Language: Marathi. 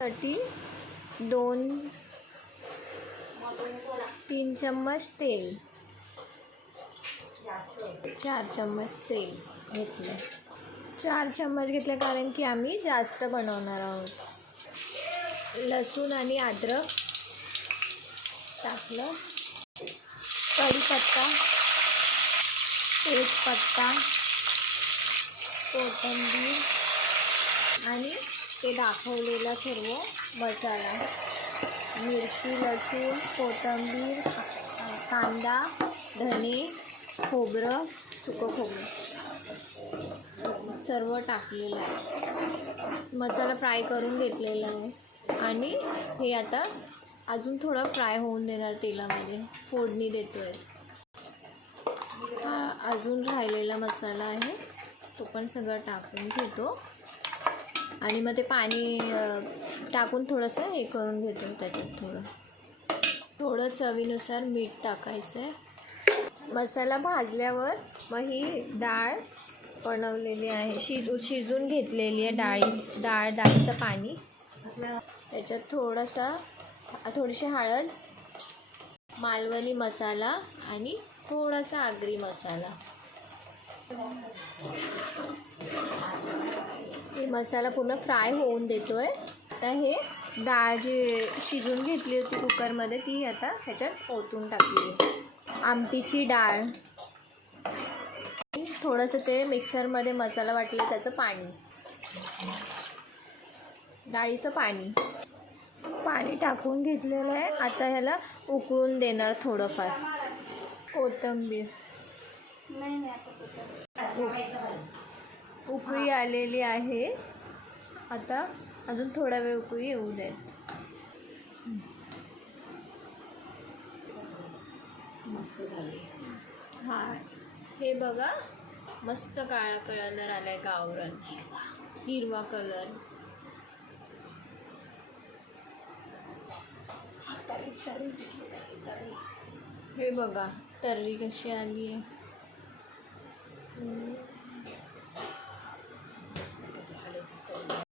साठी 2-3 चम्मच तेल, 4 चम्मच तेल घेतलं. 4 चम्मच घेतले कारण की आम्ही जास्त बनवणार आहोत. लसूण आणि अद्रक टाकलं. कढीपत्ता, तेजपत्ता, कोथिंबीर आणि ते दाखवलेला सर्व मसाला, मिरची, लसूण, कोथिंबीर, कांदा, धणे, खोबरं, सुकं खोबरं सर्व टाकलेलं आहे. मसाला फ्राय करून घेतलेला आहे आणि हे आता अजून थोडं फ्राय होऊन देणार तेलामध्ये. फोडणी देतो आहे. हा अजून राहिलेला मसाला आहे, तो पण सगळं टाकून घेतो आणि मग ते पाणी टाकून थोडंसं हे करून घेतो. त्याच्यात थोडं चवीनुसार मीठ टाकायचं आहे. मसाला भाजल्यावर मग ही डाळ बनवलेली आहे, शिजून घेतलेली आहे डाळीचं पाणी. त्याच्यात थोडीशी हळद, मालवणी मसाला आणि थोडासा आगरी मसाला. हे मसाला पूर्ण फ्राय होऊन देतो आहे. आता हे डाळ जी शिजून घेतली होती कुकरमध्ये ती आता ह्याच्यात ओतून टाकली. आमटीची डाळ, थोडंसं ते मिक्सरमध्ये मसाला वाटले त्याचं पाणी, डाळीचं पाणी टाकून घेतलेलं आहे. आता ह्याला उकळून देणार थोडंफार. कोथिंबीर, उकळी आलेली आहे. आता अजून थोडा वेळ उकळी येऊ दे. मस्त झाली. हा हे बघा, मस्त काळा कलर आलाय, गावरान हिरवा कलर. हे बघा तर्री कशी आली आहे.